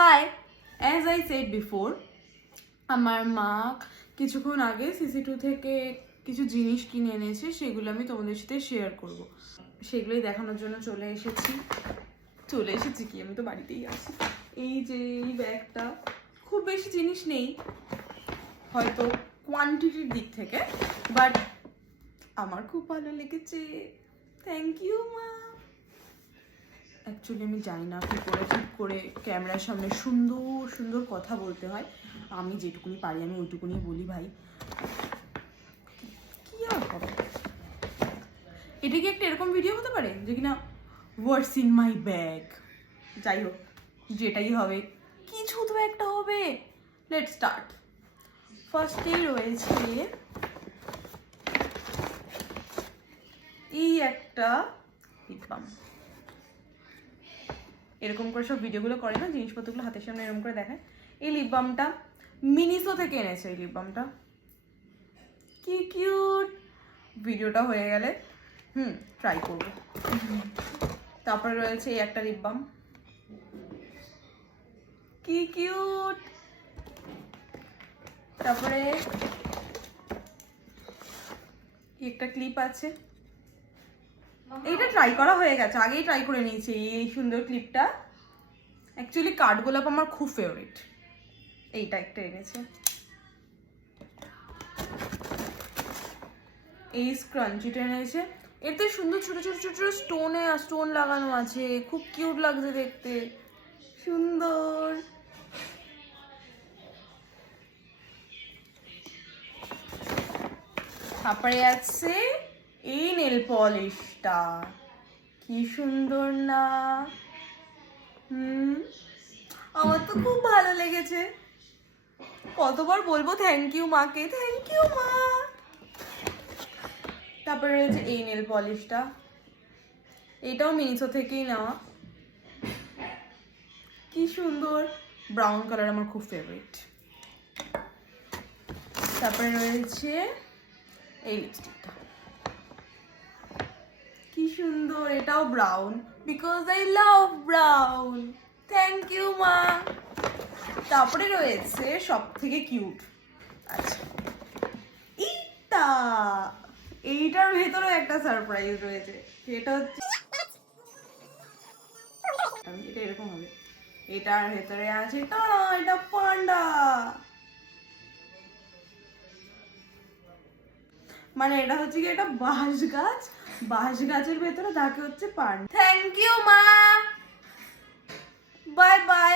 High, as I said before, আমার মা কিছুক্ষণ আগে CC2 থেকে কিছু জিনিস কিনে এনেছে, সেগুলো আমি তোমাদের সাথে শেয়ার করব। সেগুলোই দেখানোর জন্য চলে এসেছি কি, আমি তো বাড়িতেই আছি। এই যে এই ব্যাগটা, খুব বেশি জিনিস নেই হয়তো কোয়ান্টিটির দিক থেকে, বাট আমার খুব ভালো লেগেছে। থ্যাংক ইউ মা। অ্যাকচুয়ালি আমি জানি না কী করে ঠিক করে ক্যামেরার সামনে সুন্দর সুন্দর কথা বলতে হয়। আমি যেটুকুনি পারি আমি ওইটুকুনি বলি ভাই। কি আর হবে, এটা কি একটা এরকম ভিডিও হতে পারে যে কিনা হোয়াটস ইন মাই ব্যাগ? যাই হোক, যেটাই হবে কিছু তো একটা হবে। Let start. ফার্স্টেই রয়েছে এই একটা লিপ বাম। এরকম করে সব ভিডিওগুলো করে না, জিনিসপত্রগুলো হাতের সামনে এরকম করে দেখায়। এই লিপ বামটা মিনিসো থেকে এনেছে। এই লিপ বামটা কি কিউট। ভিডিওটা হয়ে গেলে ট্রাই করব। তারপরে রয়েছে এই একটা লিপ বাম, কি কিউট। তারপরে একটা ক্লিপ আছে, এইটা ট্রাই করা হয়ে গেছে, আগেই ট্রাই করে নিয়েছি এই সুন্দর ক্লিপটা। অ্যাকচুয়ালি কাঠগোলাপ আমার খুব ফেভারিট। এইটা একটা এনেছে। এই স্ক্রাঞ্চিটা এনেছে, এতে সুন্দর ছোট ছোট ছোট ছোট স্টোন লাগানো আছে, খুব কিউট লাগছে দেখতে, সুন্দর। তারপরে আছে এই নেল পলিশটা, কি সুন্দর না? আমার তো খুব ভালো লেগেছে। কতবার বলবো থ্যাংক ইউ মাকে, থ্যাংক ইউ মা। তারপরে রয়েছে এই নেল পলিশটা, এটাও মিনিসো থেকেই নেওয়া, কি সুন্দর, ব্রাউন কালার, আমার খুব ফেভারিট। তারপরে রয়েছে এই লিপস্টিকটা, কি সুন্দর, এটাও brown, because I love brown. Thank you মা। তারপরে রয়েছে সব থেকে কিউট, আচ্ছা এইটার ভেতরে একটা সারপ্রাইজ রয়েছে। এটা হচ্ছে, এটা এরকম হবে, এটার ভেতরে আছে এটা পান্ডা। মানে এটা হচ্ছে কি, এটা বাঁশ গাছের ভেতরে থাকে হচ্ছে পান্ডা। থ্যাংক ইউ মা, বাই বাই।